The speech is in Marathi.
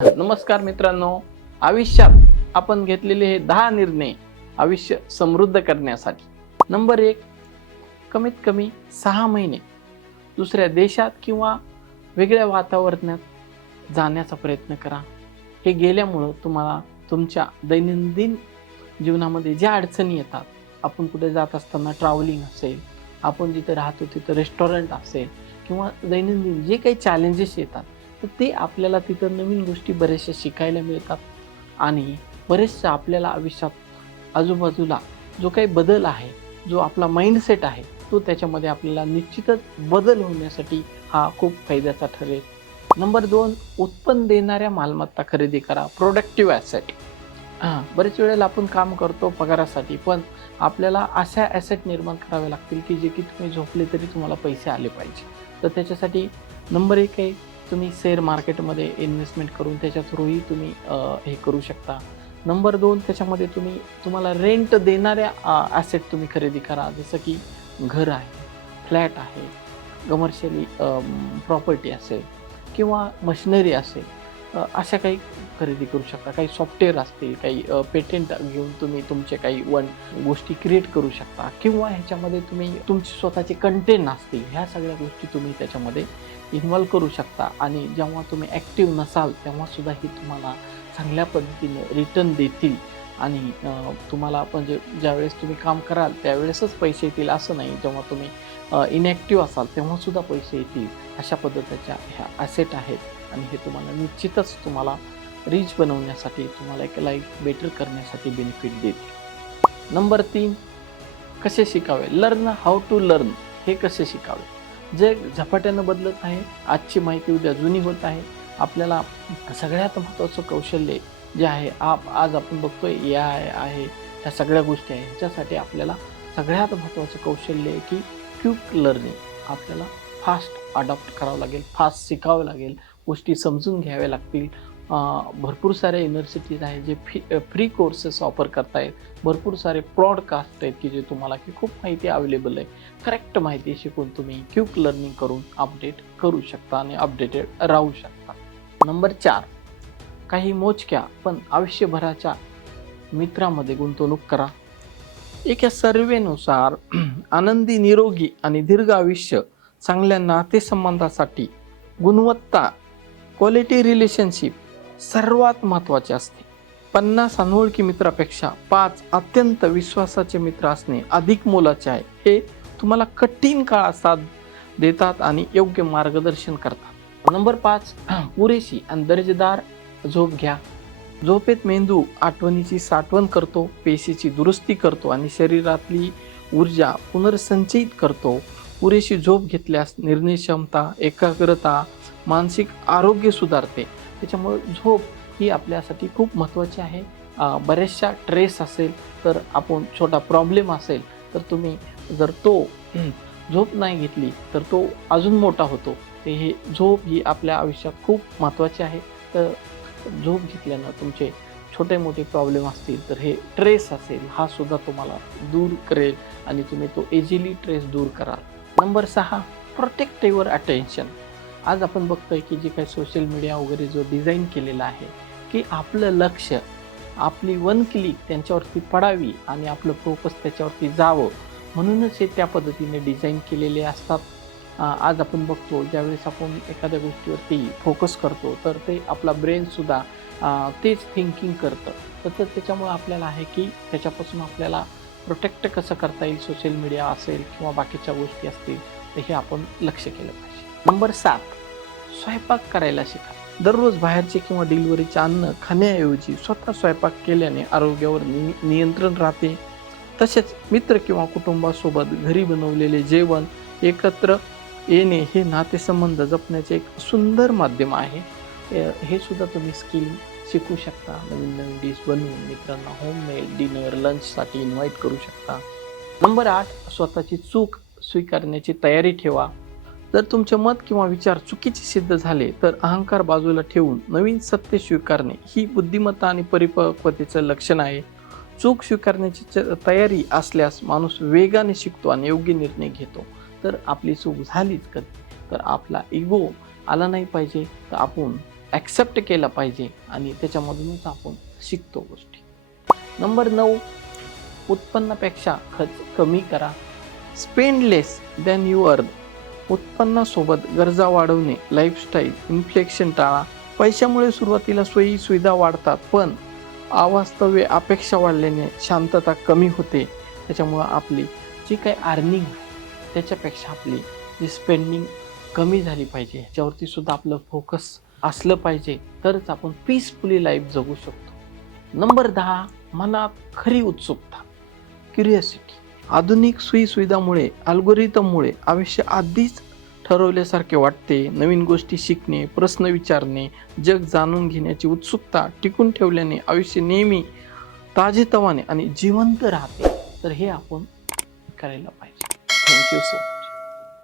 नमस्कार मित्रांनो, आयुष्यात आपण घेतलेले हे 10 निर्णय आयुष्य समृद्ध करण्यासाठी. नंबर 1, कमीत कमी 6 महिने दुसऱ्या देशात किंवा वेगळ्या वातावरणात जाण्याचा प्रयत्न करा. हे गेल्यामुळं तुम्हाला तुमच्या दैनंदिन जीवनामध्ये ज्या अडचणी येतात, आपण कुठे जात असताना ट्रॅव्हलिंग असेल, आपण जिथे राहतो तिथं रेस्टॉरंट असेल किंवा दैनंदिन जे काही चॅलेंजेस येतात, तर ते आपल्याला तिथं नवीन गोष्टी बऱ्याचशा शिकायला मिळतात आणि बरेचसं आपल्याला आयुष्यात आजूबाजूला जो काही बदल आहे, जो आपला माइंडसेट आहे, तो त्याच्यामध्ये आपल्याला निश्चितच बदल होण्यासाठी हा खूप फायद्याचा ठरेल. नंबर 2, उत्पन्न देणाऱ्या मालमत्ता खरेदी करा. Productive asset. बरेच वेळेला आपण काम करतो पगारासाठी, पण आपल्याला अशा ॲसेट निर्माण करावे लागतील की जे की तुम्ही झोपले तरी तुम्हाला पैसे आले पाहिजे. तर त्याच्यासाठी नंबर 1 आहे, तुम्ही शेअर मार्केटमध्ये इन्व्हेस्टमेंट करून त्याच्या थ्रूही तुम्ही हे करू शकता. नंबर 2, त्याच्यामध्ये तुम्हाला रेंट देणाऱ्या ॲसेट तुम्ही खरेदी करा. जसं की घर आहे, फ्लॅट आहे, कमर्शियली प्रॉपर्टी असेल किंवा मशिनरी असेल, अशा काही खरेदी करू शकता. काही सॉफ्टवेअर असतील, काही पेटंट घेऊन तुम्ही तुमचे काही गोष्टी क्रिएट करू शकता किंवा ह्याच्यामध्ये तुम्ही तुमचे स्वतःचे कंटेंट असतील, ह्या सगळ्या गोष्टी तुम्ही त्याच्यामध्ये इन्व्हॉल्व करू शकता आणि जेव्हा तुम्ही ॲक्टिव्ह नसाल तेव्हासुद्धा ही तुम्हाला चांगल्या पद्धतीनं रिटर्न देतील आणि तुम्हाला म्हणजे ज्यावेळेस तुम्ही काम कराल त्यावेळेसच पैसे येतील असं नाही. जेव्हा तुम्ही इनॅक्टिव्ह असाल तेव्हासुद्धा पैसे येतील. अशा पद्धतीच्या ह्या ॲसेट आहेत आणि हे तुम्हाला निश्चितच तुम्हाला रिच बनवण्यासाठी, तुम्हाला एक लाईफ बेटर करण्यासाठी बेनिफिट देतील. नंबर 3, कसे शिकावे. Learn how to learn. हे कसे शिकावे. जग झपाट्यानं बदलत आहे. आजची माहिती उद्या जुनी होत आहे. आपल्याला सगळ्यात महत्त्वाचं कौशल्य जे आहे आज आपण बघतोय AI आहे, ह्या सगळ्या गोष्टी आहे. ह्याच्यासाठी आपल्याला सगळ्यात महत्त्वाचं कौशल्य आहे की क्विक लर्निंग. आपल्याला फास्ट अडॉप्ट करावं लागेल, फास्ट शिकावं लागेल, गोष्टी समजून घ्याव्या लागतील. भरपूर साऱ्या युनिव्हर्सिटीज आहेत जे फ्री कोर्सेस ऑफर करतायत. भरपूर सारे पॉडकास्ट आहेत की जे तुम्हाला की खूप माहिती अवेलेबल आहे. करेक्ट माहिती शिकून तुम्ही क्विक लर्निंग करून अपडेट करू शकता आणि अपडेटेड राहू शकता. नंबर 4, काही मोजक्या पण आयुष्यभराच्या मित्रामध्ये गुंतवणूक करा. एका सर्वेनुसार आनंदी, निरोगी आणि दीर्घ आयुष्य, चांगल्या नातेसंबंधासाठी गुणवत्ता, क्वालिटी रिलेशनशिप सर्वात महत्त्वाचे असते. 50 अनोळखी मित्रापेक्षा 5 अत्यंत विश्वासाचे मित्र असणे अधिक मोलाचे आहे. हे तुम्हाला कठीण काळात साथ देतात आणि योग्य मार्गदर्शन करतात. नंबर 5, पुरेशी आणि दर्जेदार झोप घ्या. झोपेत मेंदू आठवणीची साठवण करतो, पेशीची दुरुस्ती करतो आणि शरीरातली ऊर्जा पुनर्संचयित करतो. पुरेशी झोप घेतल्यास निर्णय क्षमता, एकाग्रता, मानसिक आरोग्य सुधारते. त्याच्यामुळे झोप ही आपल्यासाठी खूप महत्त्वाची आहे. बऱ्याचशा ट्रेस असेल तर आपण छोटा प्रॉब्लेम असेल तर तुम्ही जर तो झोप नाही घेतली तर तो अजून मोठा होतो. ते हे झोप ही आपल्या आयुष्यात खूप महत्त्वाची आहे. तर झोप घेतल्यानं तुमचे छोटे मोठे प्रॉब्लेम असतील तर हे ट्रेस असेल हा सुद्धा तुम्हाला दूर करेल आणि तुम्ही तो इझिली ट्रेस दूर कराल. Number 6, protect your attention. आज आपण बघतोय की जे काही सोशल मीडिया वगैरे जो डिझाईन केलेला आहे की आपलं लक्ष, आपली वन क्लिक त्यांच्यावरती पडावी आणि आपलं फोकस त्याच्यावरती जावं, म्हणूनच हे त्या पद्धतीने डिझाईन केलेले असतात. आज आपण बघतो ज्यावेळेस आपण एखाद्या गोष्टीवरती फोकस करतो तर ते आपला ब्रेनसुद्धा तेच थिंकिंग करतं. तर त्याच्यामुळे आपल्याला आहे की त्याच्यापासून आपल्याला प्रोटेक्ट कसं करता येईल, सोशल मीडिया असेल किंवा बाकीच्या गोष्टी असतील, तर हे आपण लक्ष केलं पाहिजे. नंबर 7, स्वयंपाक करायला शिका. दररोज बाहेरचे किंवा डिलिव्हरीचे अन्न खाण्याऐवजी स्वतः स्वयंपाक केल्याने आरोग्यावर नियंत्रण राहते. तसेच मित्र किंवा कुटुंबासोबत घरी बनवलेले जेवण एकत्र येणे हे नातेसंबंध जपण्याचे एक सुंदर माध्यम आहे. हे सुद्धा तुम्ही स्किल शिकू शकता. नवीन नवीन डिश बनवून मित्रांना होममेड डिनर, लंचसाठी इन्व्हाइट करू शकता. नंबर 8, स्वतःची चूक स्वीकारण्याची तयारी ठेवा. जर तुमचे मत किंवा विचार चुकीचे सिद्ध झाले तर अहंकार बाजूला ठेवून नवीन सत्य स्वीकारणे ही बुद्धिमत्ता आणि परिपक्वतेचं लक्षण आहे. चूक स्वीकारण्याची तयारी असल्यास माणूस वेगाने शिकतो आणि योग्य निर्णय घेतो. तर आपली चूक झालीच कधी तर आपला इगो आला नाही पाहिजे. तर आपण ॲक्सेप्ट केलं पाहिजे आणि त्याच्यामधूनच आपण शिकतो गोष्टी. नंबर 9, उत्पन्नापेक्षा खर्च कमी करा. Spend less than you earn. उत्पन्नासोबत गरजा वाढवणे, लाईफस्टाईल इन्फ्लेक्शन टाळा. पैशामुळे सुरुवातीला सोयी सुविधा वाढतात, पण अवास्तव्य अपेक्षा वाढल्याने शांतता कमी होते. त्याच्यामुळं आपली जी काही अर्निंग आहे त्याच्यापेक्षा आपली जी स्पेंडिंग कमी झाली पाहिजे, ह्याच्यावरती सुद्धा आपलं फोकस असलं पाहिजे, तरच आपण पीसफुली लाईफ जगू शकतो. नंबर 10, मनात खरी उत्सुकता, क्युरिओसिटी. आधुनिक सोयीसुविधामुळे, अल्गोरिदममुळे आयुष्य आधीच ठरवल्यासारखे वाटते. नवीन गोष्टी शिकणे, प्रश्न विचारणे, जग जाणून घेण्याची उत्सुकता टिकून ठेवल्याने आयुष्य नेहमी ताजेतवाने आणि जिवंत राहते. तर हे आपण करायला पाहिजे. Thank you so much.